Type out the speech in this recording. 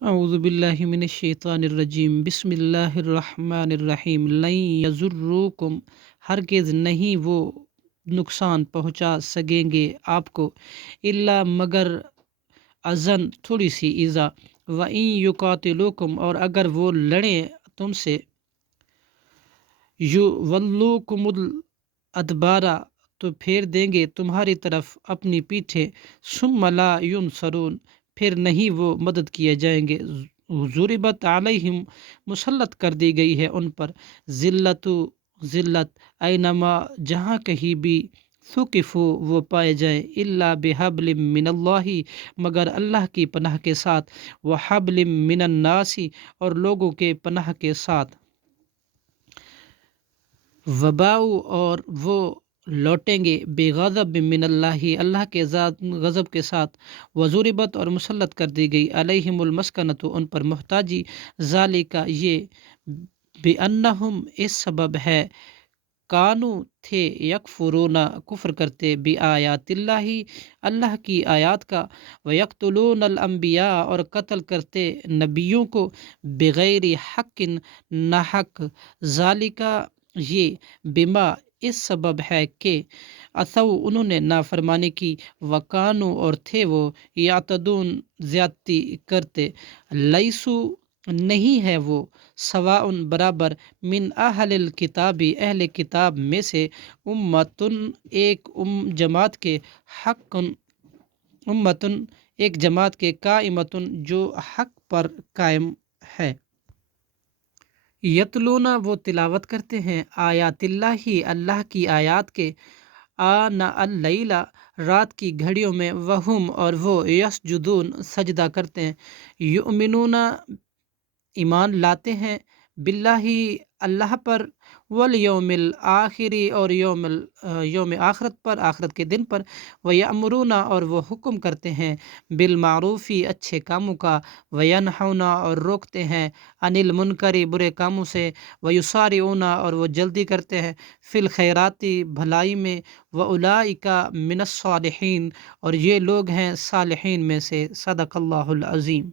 اعوذ باللہ من الشیطان الرجیم، بسم اللہ الرحمن الرحیم۔ لن یضروکم، ہرگز نہیں وہ نقصان پہنچا سکیں گے آپ کو، الا مگر اذن تھوڑی سی ایذا، وَإِن یقاتلوکم، اور اگر وہ لڑیں تم سے، یولوکم الادبارا، تو پھیر دیں گے تمہاری طرف اپنی پیٹھیں، ثم لا ینصرون، پھر نہیں وہ مدد کیے جائیں گے۔ ضربت علیہم، مسلط کر دی گئی ہے ان پر، ذلت ذلت، اینما، جہاں کہیں بھی، ثقفوا، وہ پائے جائیں، الا بحبل من اللہ، مگر اللہ کی پناہ کے ساتھ، وحبل من الناس، اور لوگوں کے پناہ کے ساتھ، وباؤ، اور وہ لوٹیں گے، بغضب من اللہ، اللہ کے غضب کے ساتھ، وضربت، اور مسلط کر دی گئی، علیہم المسکنۃ، ان پر محتاجی، ذالک، یہ، بانہم، اس سبب ہے، کانو، تھے، یکفرون، کفر کرتے، بآیات اللہ، اللہ کی آیات کا، ویقتلون الانبیاء، اور قتل کرتے نبیوں کو، بغیر حق، ناحق، ذالک، یہ، بما، اس سبب ہے کہ، اتو، انہوں نے نافرمانی کی، وکانو، اور تھے وہ، یعتدون، زیادتی کرتے، لیسو، نہیں ہے وہ، سواء، برابر، من اہل الکتابی، اہل کتاب میں سے، امتن، ایک جماعت کے، حق، امتن، ایک جماعت کے، قائمتن، جو حق پر قائم ہے، یتلونا، وہ تلاوت کرتے ہیں، آیات اللہ، اللہ کی آیات کے، آنا اللیلہ، رات کی گھڑیوں میں، وہم، اور وہ، یسجدون، سجدہ کرتے ہیں، یؤمنون، ایمان لاتے ہیں، باللہ، اللہ پر، والیوم الآخری، اور یوم آخرت پر، آخرت کے دن پر، ویأمرون، اور وہ حکم کرتے ہیں، بالمعروف، اچھے کاموں کا، وینہون، اور روکتے ہیں، عن المنکر، برے کاموں سے، ویسارعون، اور وہ جلدی کرتے ہیں، فی الخیرات، بھلائی میں، واولئک من الصالحین، اور یہ لوگ ہیں صالحین میں سے، صدق اللہ العظیم۔